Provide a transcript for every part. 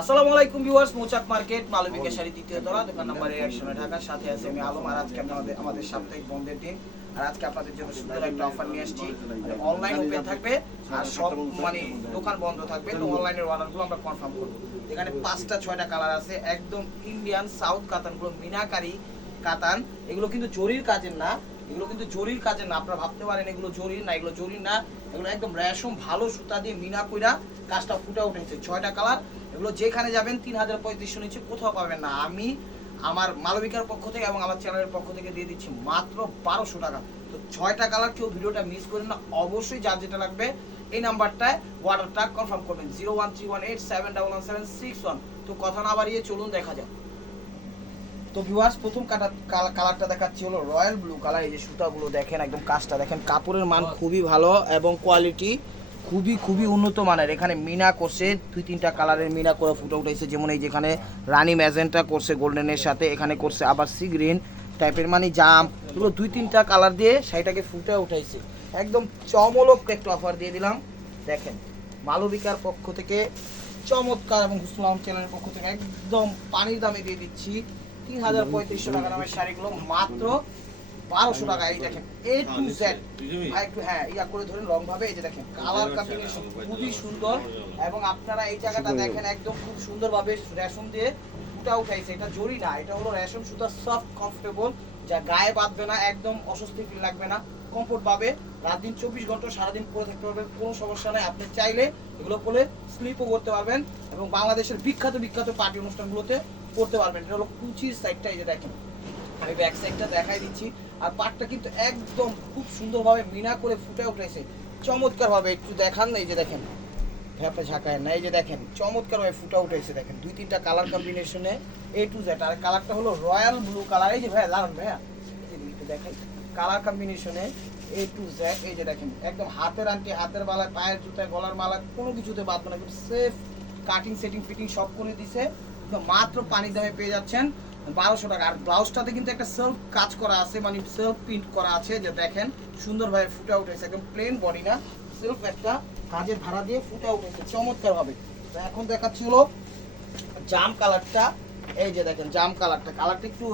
আসসালামু আলাইকুম ভিউয়ার্স, মৌচাক মার্কেট মালবিকা শাড়ি দ্বিতীয় তলা দোকান নাম্বার 1 ঢাকার সাথে আছে আমি আলম। আর আজকে আমাদের সাপ্তাহিক বন্ধের দিন, আর আজকে আপনাদের জন্য সুন্দর একটা অফার নিয়ে আসছি। অনলাইন ওপেন থাকবে আর সব দোকান বন্ধ থাকবে, তো অনলাইনের অর্ডারগুলো আমরা কনফার্ম করব। এখানে 5টা-6টা কালার আছে, একদম ইন্ডিয়ান সাউথ কাতানগুলো, মিনাকারি কাতান। এগুলো কিন্তু জরির কাজের না, আপনারা ভাবতে পারেন এগুলো জরির না, এগুলো জরির না, এগুলো একদম রেশম ভালো সুতা দিয়ে মিনা কইরা কাজটা ফুটে উঠেছে। 6টা কালার, এগুলো যেখানে যাবেন 3035 নিচে কোথাও পাবেন না। আমি আমার মালবিকার পক্ষ থেকে এবং আমার চ্যানেলের পক্ষ থেকে দিয়ে দিচ্ছি মাত্র 1200 টাকা। তো 6টা কালার, কেউ ভিডিওটা মিস করেন না, অবশ্যই যার যেটা লাগবে এই নাম্বারটায় অর্ডারটা কনফার্ম করবেন 01318711761। তো কথা না বাড়িয়ে চলুন দেখা যাক। তো ভিউয়ার্স, প্রথম কালারটা দেখাচ্ছি হলো রয়্যাল ব্লু কালার। এই যে সুতাগুলো দেখেন, একদম কাজটা দেখেন, কাপড়ের মান খুবই ভালো এবং কোয়ালিটি খুবই উন্নত মানের। এখানে মিনা করছে, 2-3টা কালারের মিনা করে ফুটে উঠেছে। যেমন এই যেখানে রানি ম্যাজেন্টা করছে গোল্ডেনের সাথে, এখানে করছে আবার সি গ্রিন টাইপের, মানে জাম, এগুলো 2-3টা কালার দিয়ে শাড়িটাকে ফুটে উঠাইছে। একদম চমলক একটা অফার দিয়ে দিলাম। দেখেন মালবিকার পক্ষ থেকে চমৎকার এবং হুসলাম চ্যানেলের পক্ষ থেকে একদম পানির দামে দিয়ে দিচ্ছি 3300 টাকা দামের শাড়িগুলো মাত্র 1200 টাকা। এই দেখেন A to Z, একটু হ্যাঁ ইয়া করে ধরেন লং ভাবে। এই যে দেখেন কালার কম্বিনেশন খুবই সুন্দর, এবং আপনারা এই জায়গাটা দেখেন একদম খুব সুন্দরভাবে রেশম দিয়ে ফুটা উঠাইছে। এটা জরি না, এটা হলো রেশম সুতা, সফট কমফোর্টেবল, যা গায়ে বাঁধবে না, একদম অস্বস্তি ফিল লাগবে না, কমফোর্ট পাবে। রাত দিন 24 ঘন্টা সারাদিন পরে থাকতে পারবেন, কোনো সমস্যা নাই। আপনি চাইলে এগুলো পরে স্লিপও করতে পারবেন এবং বাংলাদেশের বিখ্যাত পার্টি অনুষ্ঠানগুলোতে করতে পারবেন। এটা হলো কুচির সাইডটা, এই যে দেখেন আমি ব্যাক সাইডটা দেখাই দিচ্ছি। আর পাটটা কিন্তু একদম খুব সুন্দরভাবে মিনা করে ফুটে উঠেছে চমৎকার ভাবে। একটু দেখান না, এই যে দেখেন ভ্যাপে ঝাঁকায় না, এই যে দেখেন চমৎকার ভাবে ফুটে উঠেছে। দেখেন 2-3টা কালার কম্বিনেশনে A to Z। আর কালারটা হলো রয়্যাল ব্লু কালার। এই যে ভাইয়া দাঁড়ান ভাইয়া, এই যে একটু দেখেন কালার কম্বিনেশনে A to Z। এই যে দেখেন একদম হাতের আংটি, হাতের মালা, পায়ের জুতায়, গলার মালা, কোনো কিছুতে বাদ না, একদম সেফ কাটিং সেটিং ফিটিং সব করে দিছে। মাত্র পানির দামে পেয়ে যাচ্ছেন 1200 টাকা। আর ব্লাউজটাতে কিন্তু একটা সেলফ কাজ করা আছে, মানে সেলফ প্রিন্ট করা আছে, যে দেখেন সুন্দরভাবে ফুটে উঠেছে, একদম প্লেন বডি না, সেলফ একটা কাজের ধারা দিয়ে ফুটে উঠেছে চমৎকার ভাবে। তো এখন দেখাচ্ছি হলো জাম কালারটা। এই যে দেখেন জাম কালারটা একটু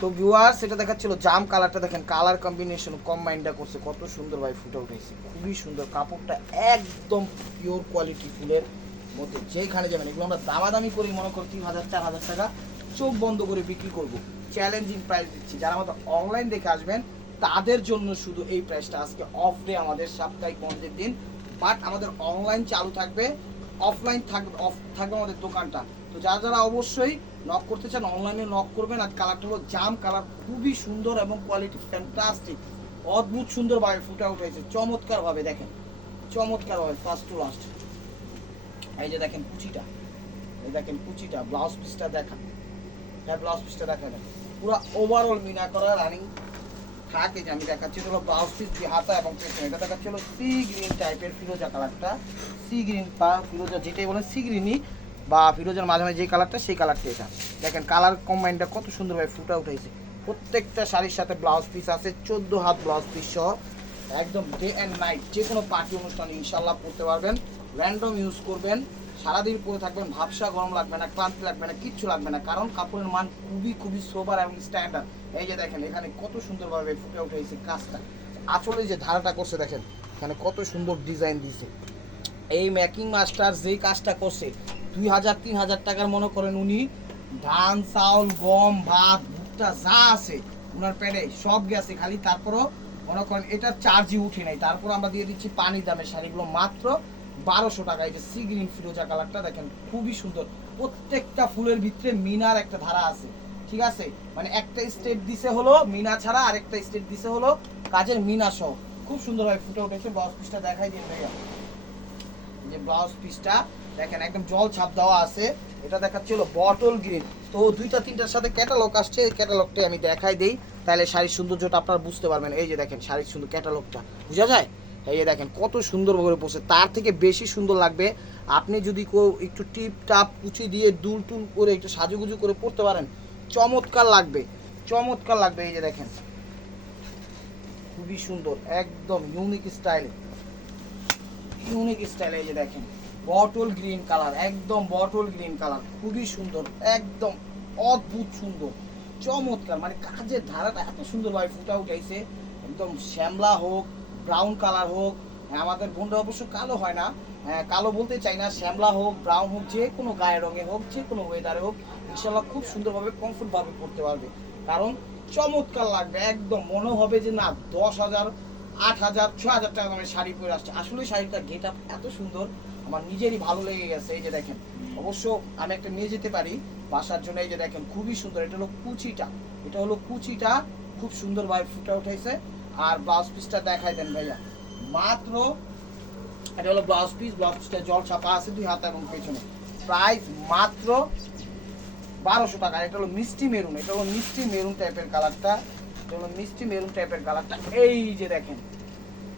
তো ভিউয়ার্স, এটা দেখাচ্ছিল জাম কালারটা। দেখেন কালার কম্বিনেশন কম্বাইনটা করছে, কত সুন্দরভাবে ফুটে উঠেছে, খুবই সুন্দর। কাপড়টা একদম পিওর কোয়ালিটি ফুলের মধ্যে, যেখানে যাবেন এগুলো আমরা দামাদামি করি, মনে করি 3000-4000 টাকা চোখ বন্ধ করে বিক্রি করবো। চ্যালেঞ্জিং প্রাইস দিচ্ছি, যারা আমাদের অনলাইন দেখে আসবেন তাদের জন্য শুধু এই প্রাইসটা। আজকে অফ ডে, আমাদের সাপ্তাহিক বন্ধের দিন, বাট আমাদের অনলাইন চালু থাকবে, অফলাইন থাকবে আমাদের দোকানটা। তো যারা অবশ্যই নক করতে চান অনলাইনে নক করবেন। আর কালারটা হলো জাম কালার, খুবই সুন্দর এবং কোয়ালিটি ফ্যান্টাস্টিক, অদ্ভুত সুন্দরভাবে ফুটে উঠেছে চমৎকারভাবে। দেখেন চমৎকারভাবে ফার্স্ট টু লাস্ট। এই যে দেখেন কুচিটা, এই দেখেন কুচিটা, ব্লাউজ পিসটা দেখান, হ্যাঁ ব্লাউজ পিসটা দেখা যায় পুরো ওভারঅল মিনা করা রানিং থাকে। যে আমি দেখাচ্ছি হলো ব্লাউজ পিস দিয়ে হাতা এবং পেছনে। এটা দেখাচ্ছি হলো সি গ্রিন টাইপের ফিরোজা কালারটা, সি গ্রিন বা ফিরোজা যেটাই বলেন, সি গ্রিনই বা ফিরোজার মাঝে যে কালারটা, সেই কালারটা এটা। দেখেন কালার কম্বাইনটা কত সুন্দরভাবে ফুটে উঠেছে। প্রত্যেকটা শাড়ির সাথে ব্লাউজ পিস আছে, 14 হাত ব্লাউজ পিস সহ, একদম ডে অ্যান্ড নাইট যে কোনো পার্টি অনুষ্ঠানে ইনশাল্লাহ পরতে পারবেন। র্যান্ডম ইউজ করবেন, সারাদিন পরে থাকবেন, ভাবসা গরম লাগবে না, ক্লান্তি লাগবে না, কিচ্ছু লাগবে না, কারণ কাপড়ের মান খুবই সোবার এবং স্ট্যান্ডার্ড। এই যে দেখেন এখানে কত সুন্দরভাবে ফুটে উঠেছে কাজটা, আঁচলে যে ধারাটা করছে দেখেন এখানে কত সুন্দর ডিজাইন দিয়েছে। এই মেকিং মাস্টার যেই কাজটা করছে 2000-3000 টাকার, মনে করেন উনি ধান, চাউল, গম, ভাত, ভুট্টা যা আছে ওনার প্যাডে সব গেছে, খালি তারপরও মনে করেন এটার চার্জই উঠে নাই। তারপর আমরা দিয়ে দিচ্ছি পানি দামের শাড়িগুলো মাত্র 1200 টাকা। এই যে সি গ্রিন ফিরোজা কালারটা দেখেন খুবই সুন্দর, প্রত্যেকটা ফুলের ভিতরে মিনার একটা ধারা আছে, ঠিক আছে, মানে একটা স্টেপ দিছে হলো মিনা ছাড়া, আরেকটা স্টেপ দিছে হলো কাজের মিনা সহ, খুব সুন্দরভাবে ফুটে উঠেছে। ব্লাউজ পিসটা দেখাই দিন ভাইয়া, যে ব্লাউজ পিসটা দেখেন একদম জল ছাপ দেওয়া আছে। এটা দেখাচ্ছে হলো বটল গ্রিন। তো 2-3টার সাথে ক্যাটালগ আসছে, এই ক্যাটালগটাই আমি দেখাই দিই, তাহলে শাড়ির সৌন্দর্যটা আপনারা বুঝতে পারবেন। এই যে দেখেন শাড়ির সুন্দর ক্যাটালগটা বোঝা যায়, এই যে দেখেন কত সুন্দরভাবে পড়ছে। তার থেকে বেশি সুন্দর লাগবে আপনি যদি কেউ একটু টিপ টাপ কুচি দিয়ে দুল টুল করে একটু সাজুগুজু করে পড়তে পারেন, চমৎকার লাগবে। এই যে দেখেন খুবই সুন্দর, একদম ইউনিক স্টাইল। এই যে দেখেন বটল গ্রিন কালার, একদম বটল গ্রিন কালার, খুবই সুন্দর, একদম অদ্ভুত সুন্দর, চমৎকার। মানে কাজের ধারাটা এত সুন্দরভাবে ফুটা উঠাইছে, একদম শ্যামলা হোক, ব্রাউন কালার হোক, আমাদের বোনরা অবশ্য কালো হয় না, কালো বলতে চাই না, শ্যামলা হোক, ব্রাউন হোক, যে কোনো গায়ের রঙে হোক, যে কোনো ওয়েদারে হোক, ইনশাল্লাহ খুব সুন্দরভাবে কমফোর্টভাবে পড়তে পারবে। কারণ চমৎকার লাগবে, একদম মনে হবে যে না 10,000, 8,000, 6,000 টাকা দামের শাড়ি পরে আসছে। আসলে শাড়িটা গেট আপ এত সুন্দর, আমার নিজেরই ভালো লেগে গেছে। এই যে দেখেন, অবশ্য আমি একটা নিয়ে যেতে পারি বাসার জন্য। এই যে দেখেন, খুবই সুন্দর, এটা হলো কুচিটা, এটা হলো কুচিটা, খুব সুন্দরভাবে ফুটে উঠেছে। আর ব্লাউজ পিসটা দেখাই দেন ভাইয়া, মাত্র এটা হলো ব্লাউজ পিস, ব্লাউজ পিসটা জল ছাপা আছে 2 হাত এবং পেছনে, প্রাইস মাত্র 1200 টাকা। এটা হলো মিষ্টি মেরুন, এটা হলো মিষ্টি মেরুন টাইপের কালারটা, এটা হলো মিষ্টি মেরুন টাইপের কালারটা। এই যে দেখেন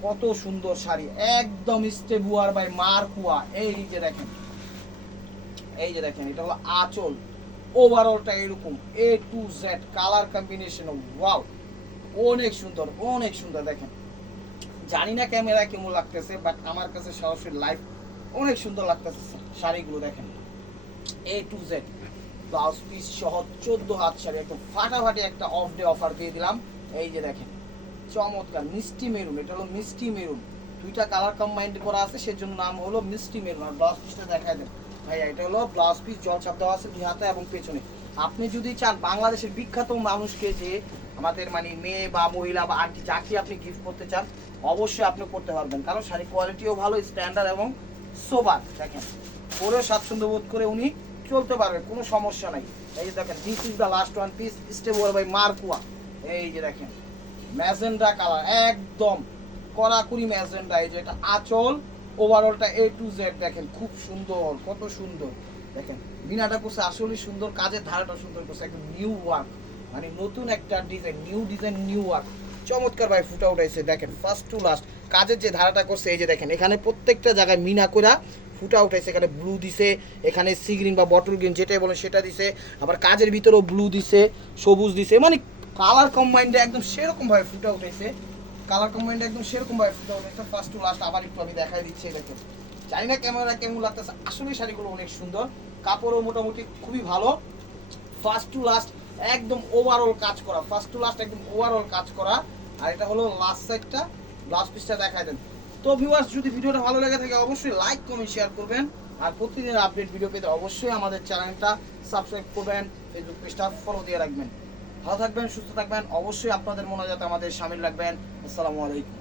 কত সুন্দর শাড়ি, একদম স্টেবুয়ার বাই মারকুয়া। এই যে দেখেন, এই যে দেখেন, এটা হলো আঁচল, ওভারঅলটা এরকম A to Z colour combination, wow, অনেক সুন্দর, অনেক সুন্দর। দেখেন, জানি না ক্যামেরায় কেমন লাগতেছে, বাট আমার কাছে সরাসরি লাইভ অনেক সুন্দর লাগতেছে শাড়িগুলো। দেখেন A to Z blouse piece সহ 14 হাত শাড়ি, একদম ফাটাফাটি একটা অফ ডে অফার দিয়ে দিলাম। এই যে দেখেন, চমৎকার মিষ্টি মেরুন, এটা হলো মিষ্টি মেরুন, দুইটা কালার কম্বাইন্ড করা আছে, সেজন্য নাম হলো মিষ্টি মেরুন। আর ব্লাউজ পিসটা দেখায় দেন ভাইয়া, এটা হলো ব্লাউজ পিস, জল ছাপ দেওয়া আছে 2 হাতে এবং পেছনে। আপনি যদি চান বাংলাদেশের বিখ্যাত মানুষকে, যে আমাদের মানে মেয়ে বা মহিলা বা আন্টি, যাকে আপনি গিফট করতে চান, অবশ্যই আপনি করতে পারবেন, কারণ শাড়ি কোয়ালিটিও ভালো, স্ট্যান্ডার্ড এবং সোবার। দেখেন, পরেও স্বাচ্ছন্দ্য বোধ করে উনি চলতে পারবে, কোনো সমস্যা নাই। এই যে দেখেন, this is the last one piece, stable by মারকুয়া। এই যে দেখেন, ম্যাজেন্ডা কালার, একদম কড়াকুড়ি ম্যাজেন্ডা। এই যে এটা আঁচল, ওভারঅলটা A to Z। দেখেন খুব সুন্দর, কত সুন্দর। দেখেন বিনাটা করছে আসলেই সুন্দর, কাজের ধারাটা সুন্দর করছে, একদম নিউ ওয়ার্ক, মানে নতুন একটা ডিজাইন, নিউ ওয়ার্ক, চমৎকার ভাই ফুটা উঠাইছে। দেখেন ফার্স্ট টু লাস্ট কাজের যে ধারাটা করছে, এই যে দেখেন, এখানে প্রত্যেকটা জায়গায় মিনা কইরা ফুটা উঠাইছে। এখানে ব্লু দিছে, এখানে সি গ্রিন বা বটল গ্রিন যেটাই বলে সেটা দিছে, আবার কাজের ভিতরেও ব্লু দিছে, সবুজ দিছে, মানে কালার কম্বাইন্ডে একদম সেরকম ভাবে ফুটা উঠেছে, কালার কম্বাইন্ডে একদম সেরকম ভাবে ফুটা উঠেছে। ফার্স্ট টু লাস্ট আবার একটু আমি দেখাই দিচ্ছি। দেখেন, জানি না ক্যামেরা কেমন লাগতেছে, আসলে শাড়িগুলো অনেক সুন্দর, কাপড়ও মোটামুটি খুবই ভালো। ফার্স্ট টু লাস্ট একদম ওভারঅল কাজ করা, ফার্স্ট টু লাস্ট একদম ওভারঅল কাজ করা। আর এটা হলো লাস্ট সাইডটা, ব্লাউজ পিসটা দেখাই দেন। তো ভিউয়ার্স, যদি ভিডিওটা ভালো লেগে থাকে অবশ্যই লাইক কমেন্ট শেয়ার করবেন, আর প্রতিদিনের আপডেট ভিডিও পেতে অবশ্যই আমাদের চ্যানেলটা সাবস্ক্রাইব করবেন, ফেসবুক পেজটা ফলো দিয়ে রাখবেন। ভালো থাকবেন, সুস্থ থাকবেন, অবশ্যই আপনাদের মোনাজাতে আমাদের শামিল রাখবেন। আসসালামু আলাইকুম।